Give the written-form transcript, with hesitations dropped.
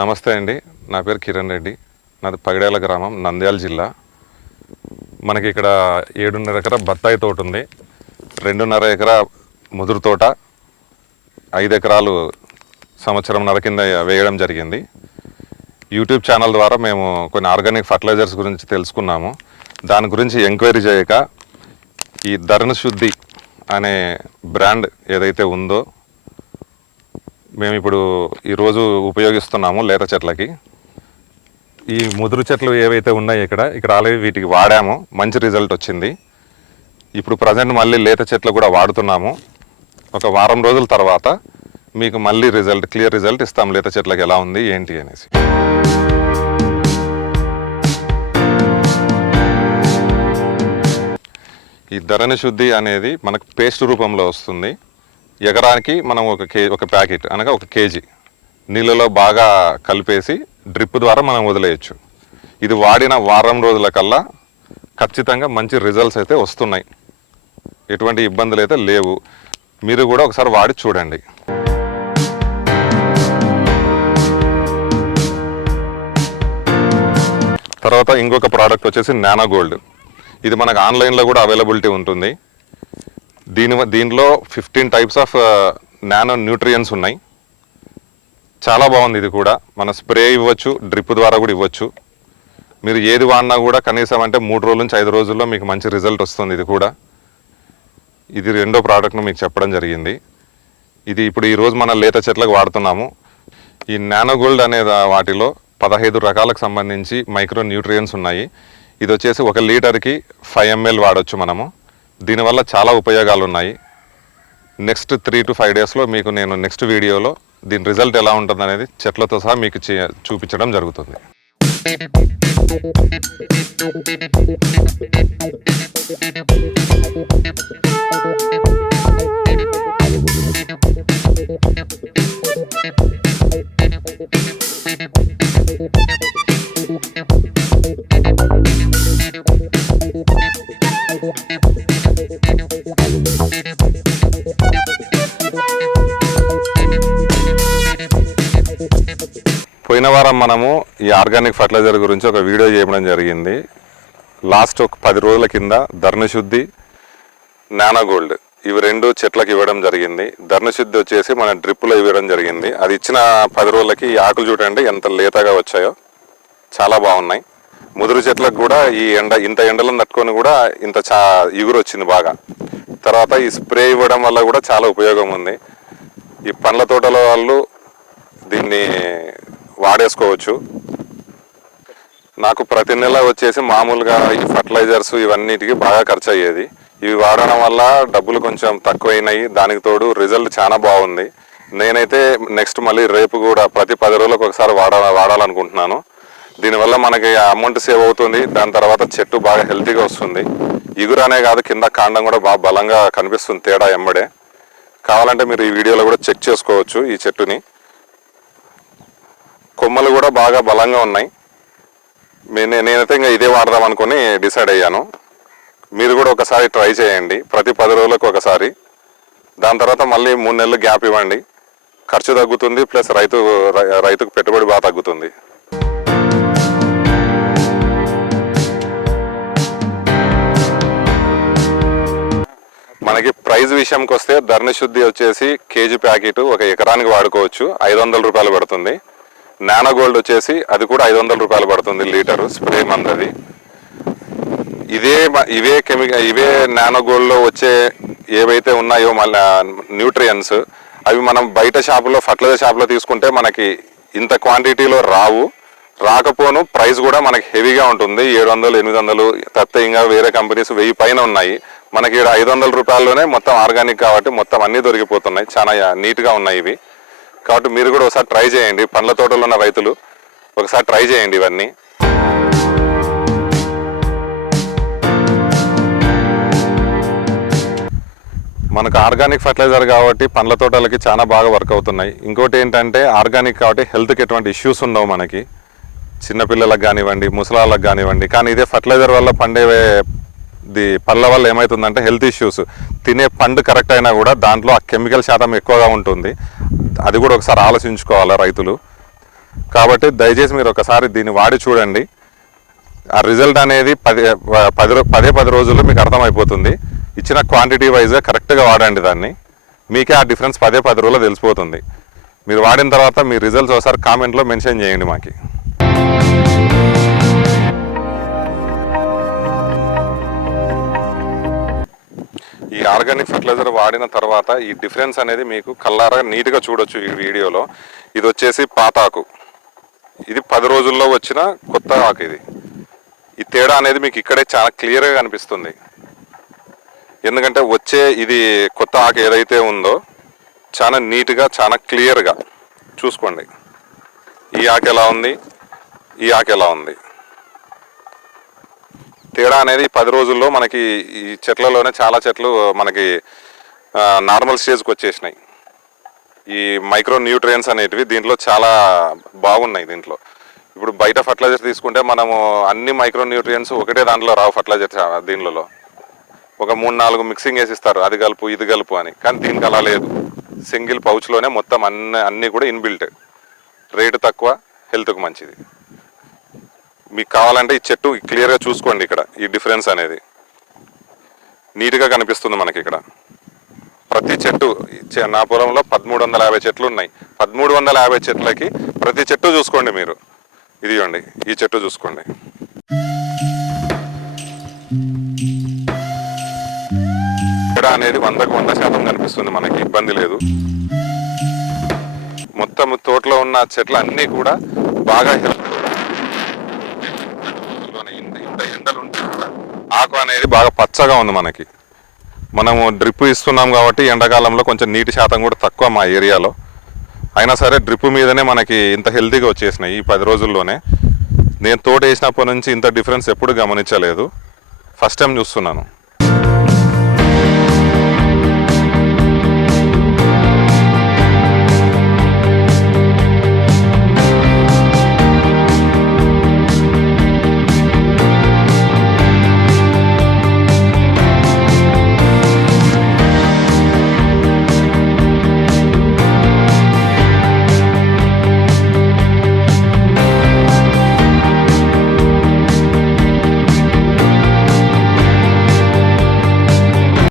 నమస్తే అండి, నా పేరు కిరణ్ రెడ్డి. నాది పగడేల గ్రామం, నంద్యాల జిల్లా. మనకి ఇక్కడ 7.5 ఎకరా బత్తాయి తోట ఉంది, 2.5 ఎకరా ముదురు తోట, 5 ఎకరాలు సంవత్సరంన్నర కింద వేయడం జరిగింది. యూట్యూబ్ ఛానల్ ద్వారా మేము కొన్ని ఆర్గానిక్ ఫర్టిలైజర్స్ గురించి తెలుసుకున్నాము. దాని గురించి ఎంక్వైరీ చేయక ఈ ధరణ శుద్ధి అనే బ్రాండ్ ఏదైతే ఉందో మేము ఇప్పుడు ఈరోజు ఉపయోగిస్తున్నాము లేత చెట్లకి. ఈ ముదురు చెట్లు ఏవైతే ఉన్నాయో ఇక్కడ ఆల్రెడీ వీటికి వాడాము, మంచి రిజల్ట్ వచ్చింది. ఇప్పుడు ప్రజెంట్ మళ్ళీ లేత చెట్లు కూడా వాడుతున్నాము. ఒక వారం రోజుల తర్వాత మీకు మళ్ళీ క్లియర్ రిజల్ట్ ఇస్తాం, లేత చెట్లకి ఎలా ఉంది ఏంటి అనేసి. ఈ ధరణి శుద్ధి అనేది మనకు పేస్ట్ రూపంలో వస్తుంది. ఎకరానికి మనం ఒక ప్యాకెట్ అనగా 1 కేజీ నీళ్ళలో బాగా కలిపేసి డ్రిప్ ద్వారా మనం వదిలేయచ్చు. ఇది వాడిన వారం రోజుల కల్లా ఖచ్చితంగా మంచి రిజల్ట్స్ అయితే వస్తున్నాయి, ఎటువంటి ఇబ్బందులు అయితే లేవు. మీరు కూడా ఒకసారి వాడి చూడండి. తర్వాత ఇంకొక ప్రోడక్ట్ వచ్చేసి నానో గోల్డ్. ఇది మనకు ఆన్లైన్లో కూడా అవైలబిలిటీ ఉంటుంది. దీనిలో 15 టైప్స్ ఆఫ్ నానో న్యూట్రియన్స్ ఉన్నాయి. చాలా బాగుంది. ఇది కూడా మన స్ప్రే ఇవ్వచ్చు, డ్రిప్ ద్వారా కూడా ఇవ్వచ్చు. మీరు ఏది వాడినా కూడా కనీసం అంటే 3 రోజుల నుంచి 5 రోజుల్లో మీకు మంచి రిజల్ట్ వస్తుంది. ఇది రెండో ప్రోడక్ట్ను మీకు చెప్పడం జరిగింది. ఇది ఇప్పుడు ఈరోజు మన లేత చెట్లకు వాడుతున్నాము. ఈ నానో గోల్డ్ అనే వాటిలో 15 రకాలకు సంబంధించి మైక్రో న్యూట్రియన్స్ ఉన్నాయి. ఇది వచ్చేసి 1 లీటర్కి 5 ml వాడవచ్చు మనము. దీనివల్ల చాలా ఉపయోగాలు ఉన్నాయి. నెక్స్ట్ 3 to 5 డేస్లో మీకు నేను నెక్స్ట్ వీడియోలో దీని రిజల్ట్ ఎలా ఉంటుంది అనేది చెట్లతో సహా మీకు చూపించడం జరుగుతుంది. పోయిన వారం మనము ఈ ఆర్గానిక్ ఫర్టిలైజర్ గురించి ఒక వీడియో చేయడం జరిగింది. లాస్ట్ ఒక 10 రోజుల కింద ధరణి శుద్ధి, నానో గోల్డ్ ఇవి 2 చెట్లకు ఇవ్వడం జరిగింది. ధరణి శుద్ధి వచ్చేసి మన డ్రిప్లో ఇవ్వడం జరిగింది. అది ఇచ్చిన 10 రోజులకి ఈ ఆకులు చూడండి ఎంత లేతగా వచ్చాయో, చాలా బాగున్నాయి. ముదురు చెట్లకు కూడా ఇంత ఎండలను తట్టుకొని కూడా ఇంత ఇగురు వచ్చింది బాగా. తర్వాత ఈ స్ప్రే ఇవ్వడం వల్ల కూడా చాలా ఉపయోగం ఉంది. ఈ పండ్ల తోటల వాళ్ళు దీన్ని వాడేసుకోవచ్చు. నాకు ప్రతి నెల వచ్చేసి మామూలుగా ఈ ఫర్టిలైజర్స్ ఇవన్నిటికీ బాగా ఖర్చు అయ్యేది. ఇవి వాడడం వల్ల డబ్బులు కొంచెం తక్కువైనాయి. దానికి తోడు రిజల్ట్ చాలా బాగుంది. నేనైతే నెక్స్ట్ మళ్ళీ రేపు కూడా ప్రతి 10 రోజులకు ఒకసారి వాడాలనుకుంటున్నాను. దీనివల్ల మనకి అమౌంట్ సేవ్ అవుతుంది. దాని తర్వాత చెట్టు బాగా హెల్తీగా వస్తుంది. ఇగురు అనే కాదు, కింద కాండం కూడా బాగా బలంగా కనిపిస్తుంది తేడా ఎమ్మడే. కావాలంటే మీరు ఈ వీడియోలో కూడా చెక్ చేసుకోవచ్చు. ఈ చెట్టుని కొమ్మలు కూడా బాగా బలంగా ఉన్నాయి. నేనైతే ఇంకా ఇదే వాడదాం అనుకుని డిసైడ్ అయ్యాను. మీరు కూడా ఒకసారి ట్రై చేయండి, ప్రతి 10 రోజులకు ఒకసారి. దాని తర్వాత మళ్ళీ 3 నెలలు గ్యాప్ ఇవ్వండి. ఖర్చు తగ్గుతుంది, ప్లస్ రైతుకు పెట్టుబడి బాగా తగ్గుతుంది. మనకి ప్రైస్ విషయంకి వస్తే ధరణి శుద్ధి వచ్చేసి కేజీ ప్యాకెట్ 1 ఎకరానికి వాడుకోవచ్చు, 500 రూపాయలు పడుతుంది. నానో గోల్డ్ వచ్చేసి అది కూడా 500 రూపాయలు పడుతుంది లీటరు స్ప్రే మందది. ఇవే నానో గోల్డ్లో వచ్చే ఏవైతే ఉన్నాయో మళ్ళీ న్యూట్రియన్స్ అవి మనం బయట షాపులో ఫర్టిలైజర్ షాప్లో తీసుకుంటే మనకి ఇంత క్వాంటిటీలో రాకపోను. ప్రైస్ కూడా మనకి హెవీగా ఉంటుంది, 700, 800. తప్ప ఇంకా వేరే కంపెనీస్ 1000 పైన ఉన్నాయి. మనకి ఇక్కడ 500 రూపాయల్లోనే మొత్తం ఆర్గానిక్ కాబట్టి మొత్తం అన్నీ దొరికిపోతున్నాయి. చాలా నీట్గా ఉన్నాయి ఇవి. కాబట్టి మీరు కూడా ఒకసారి ట్రై చేయండి. పండ్ల తోటలో ఉన్న రైతులు ఒకసారి ట్రై చేయండి ఇవన్నీ. మనకు ఆర్గానిక్ ఫర్టిలైజర్ కాబట్టి పండ్ల తోటలకి చాలా బాగా వర్క్ అవుతున్నాయి. ఇంకోటి ఏంటంటే ఆర్గానిక్ కాబట్టి హెల్త్కి ఎటువంటి ఇష్యూస్ ఉండవు మనకి. చిన్నపిల్లలకు కానివ్వండి, ముసలాళ్ళకి కానివ్వండి. కానీ ఇదే ఫర్టిలైజర్ వల్ల పండే పళ్ళ వల్ల ఏమవుతుందంటే హెల్త్ ఇష్యూస్. తినే పండు కరెక్ట్ అయినా కూడా దాంట్లో ఆ కెమికల్ శాతం ఎక్కువగా ఉంటుంది. అది కూడా ఒకసారి ఆలోచించుకోవాలి రైతులు. కాబట్టి దయచేసి మీరు ఒకసారి దీన్ని వాడి చూడండి. ఆ రిజల్ట్ అనేది 10 రోజుల్లో మీకు అర్థమైపోతుంది. ఇచ్చిన క్వాంటిటీ వైజ్గా కరెక్ట్గా వాడండి దాన్ని, మీకే ఆ డిఫరెన్స్ 10 రోజుల్లో తెలిసిపోతుంది. మీరు వాడిన తర్వాత మీ రిజల్ట్స్ ఒకసారి కామెంట్లో మెన్షన్ చేయండి మాకు. ఈ ఆర్గానిక్ ఫర్టిలైజర్ వాడిన తర్వాత ఈ డిఫరెన్స్ అనేది మీకు కళ్ళారా నీట్గా చూడొచ్చు ఈ వీడియోలో. ఇది వచ్చేసి పాత ఆకు, ఇది 10 రోజుల్లో వచ్చిన కొత్త ఆకు. ఈ తేడా అనేది మీకు ఇక్కడే చాలా క్లియర్గా కనిపిస్తుంది. ఎందుకంటే ఇది కొత్త ఆకు ఏదైతే ఉందో చాలా నీట్గా చాలా క్లియర్గా చూసుకోండి. ఈ ఆకు ఎలా ఉంది, ఈ ఆకు ఎలా ఉంది, తేడా అనేది 10 రోజుల్లో మనకి ఈ చెట్లలోనే చాలా చెట్లు మనకి నార్మల్ స్టేజ్కి వచ్చేసినాయి. ఈ మైక్రో న్యూట్రియన్స్ అనేటివి దీంట్లో చాలా బాగున్నాయి. దీంట్లో ఇప్పుడు బయట ఫర్టిలైజర్ తీసుకుంటే మనము అన్ని మైక్రో న్యూట్రియన్స్ ఒకటే దాంట్లో రావు. ఫర్టిలైజర్ దీనిలో ఒక 3-4 మిక్సింగ్ వేసిస్తారు, అది కలుపు ఇది కలుపు అని. కానీ దీనికి అలా లేదు, సింగిల్ పౌచ్లోనే మొత్తం అన్నీ కూడా ఇన్బిల్ట్. రేటు తక్కువ, హెల్త్కు మంచిది. మీకు కావాలంటే ఈ చెట్టు క్లియర్గా చూసుకోండి. ఇక్కడ ఈ డిఫరెన్స్ అనేది నీట్గా కనిపిస్తుంది మనకి. ఇక్కడ ప్రతి చెట్టు నా పొలంలో 1350 చెట్లు ఉన్నాయి. 1350 చెట్లకి ప్రతి చెట్టు చూసుకోండి మీరు. ఇదిగోండి, ఈ చెట్టు చూసుకోండి. తేడా అనేది 100% కనిపిస్తుంది మనకి, ఇబ్బంది లేదు. మొత్తం తోటలో ఉన్న చెట్లు అన్నీ కూడా బాగా ఆకు అనేది బాగా పచ్చగా ఉంది మనకి. మనము డ్రిప్ ఇస్తున్నాం కాబట్టి ఎండాకాలంలో కొంచెం నీటి శాతం కూడా తక్కువ మా ఏరియాలో. అయినా సరే డ్రిప్ మీదనే మనకి ఇంత హెల్తీగా వచ్చేసినాయి ఈ 10 రోజుల్లోనే. నేను తోట వేసినప్పటి నుంచి ఇంత డిఫరెన్స్ ఎప్పుడు గమనించలేదు, ఫస్ట్ టైం చూస్తున్నాను.